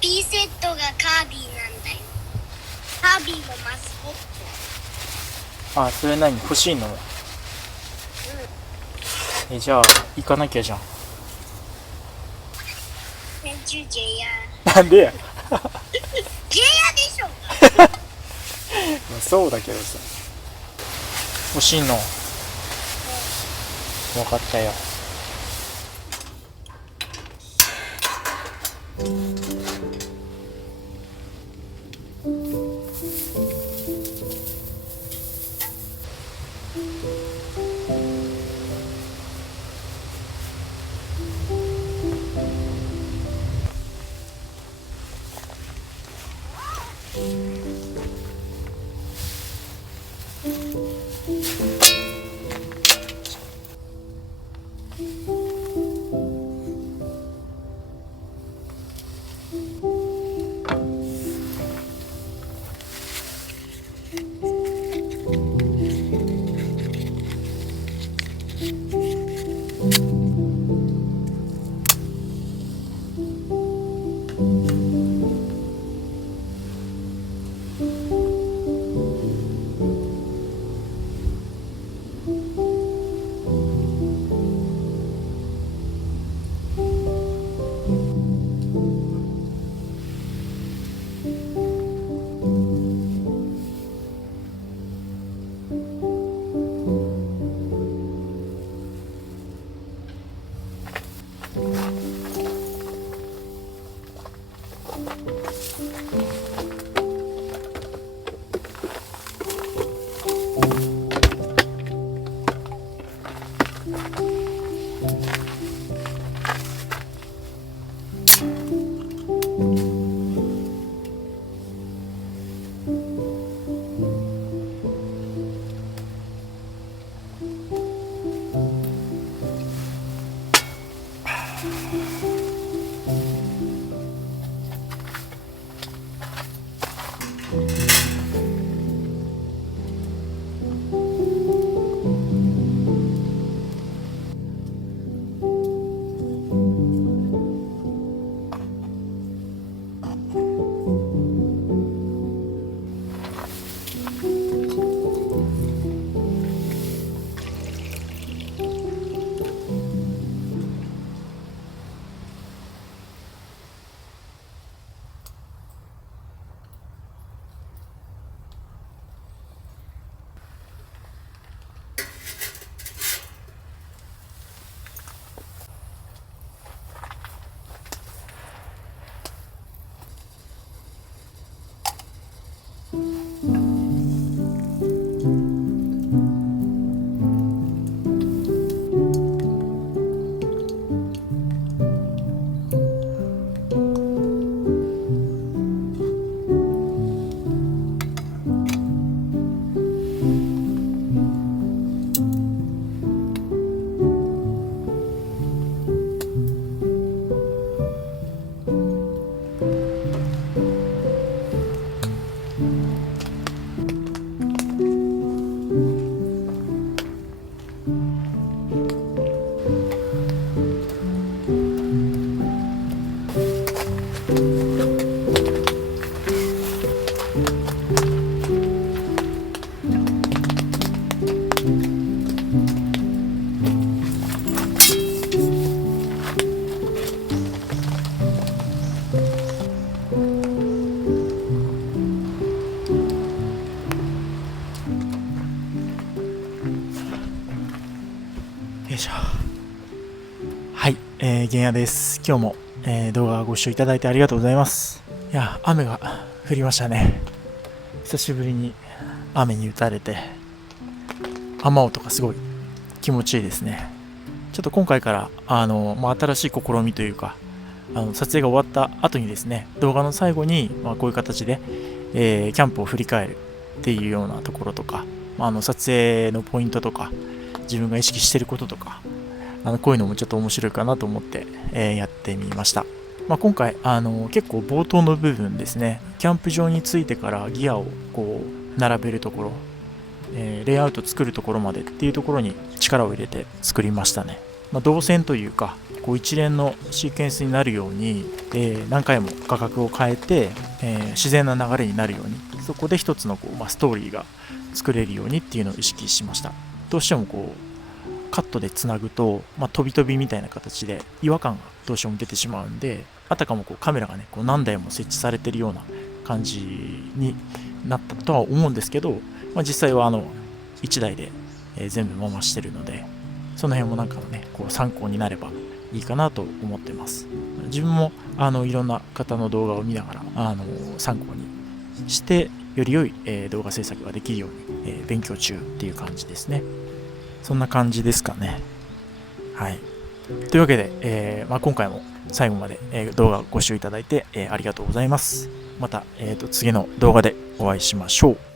ピーセットがカービィなんだよ。カービィのマスコット。あ、それ何欲しいの？じゃあ行かなきゃじゃん。先週 JR。なんでやJR でしょ。まあそうだけどさ。欲しいの？分かったよ。よいしょ。はい、玄也です。今日も、動画ご視聴いただいてありがとうございます。いや、雨が降りましたね。久しぶりに雨に打たれて、雨音がすごい気持ちいいですね。ちょっと今回から新しい試みというか、撮影が終わった後にですね、動画の最後に、こういう形で、キャンプを振り返るっていうようなところとか、撮影のポイントとか、自分が意識していることとか、こういうのもちょっと面白いかなと思って、やってみました。今回結構冒頭の部分ですね、キャンプ場に着いてからギアをこう並べるところ、レイアウト作るところまでっていうところに力を入れて作りましたね。動線というかこう一連のシーケンスになるように、何回も画角を変えて、自然な流れになるように、そこで一つのストーリーが作れるようにっていうのを意識しました。どうしてもカットでつなぐと、飛び飛びみたいな形で違和感がどうしても出てしまうんで、あたかもカメラがね何台も設置されてるような感じになったとは思うんですけど、実際は1台で、全部回してるので、その辺もなんかね参考になればいいかなと思ってます。自分もいろんな方の動画を見ながら参考にしてより良い、動画制作ができるように、勉強中っていう感じですね。そんな感じですかね。はい。というわけで、今回も最後まで、動画をご視聴いただいて、ありがとうございます。また、次の動画でお会いしましょう。